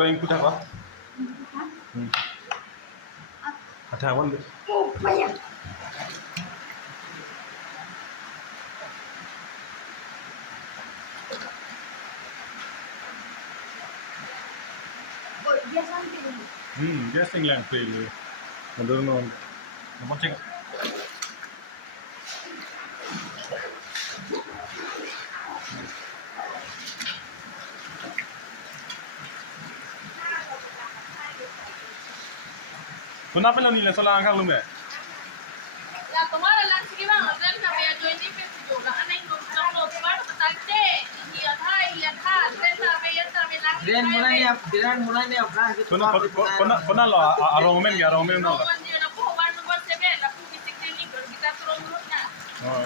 Kau yang putih apa? Ada awan nggak? Oh, banyak. Oh, dia santai. Dia tinggal pilih. Menurut nomor cek. Kenapa lo nilai soal angka lu nggak? Ya, tomara lang. Sige bang, then kami join di video. Ano yung upload ba? Patagde. Iya, then kami lagi. Diran mulai nih apa? Kena lo aromen nggak aromen lo? No, hindi na po. One number 7. Ako bisik din. Kita turun na. Oh.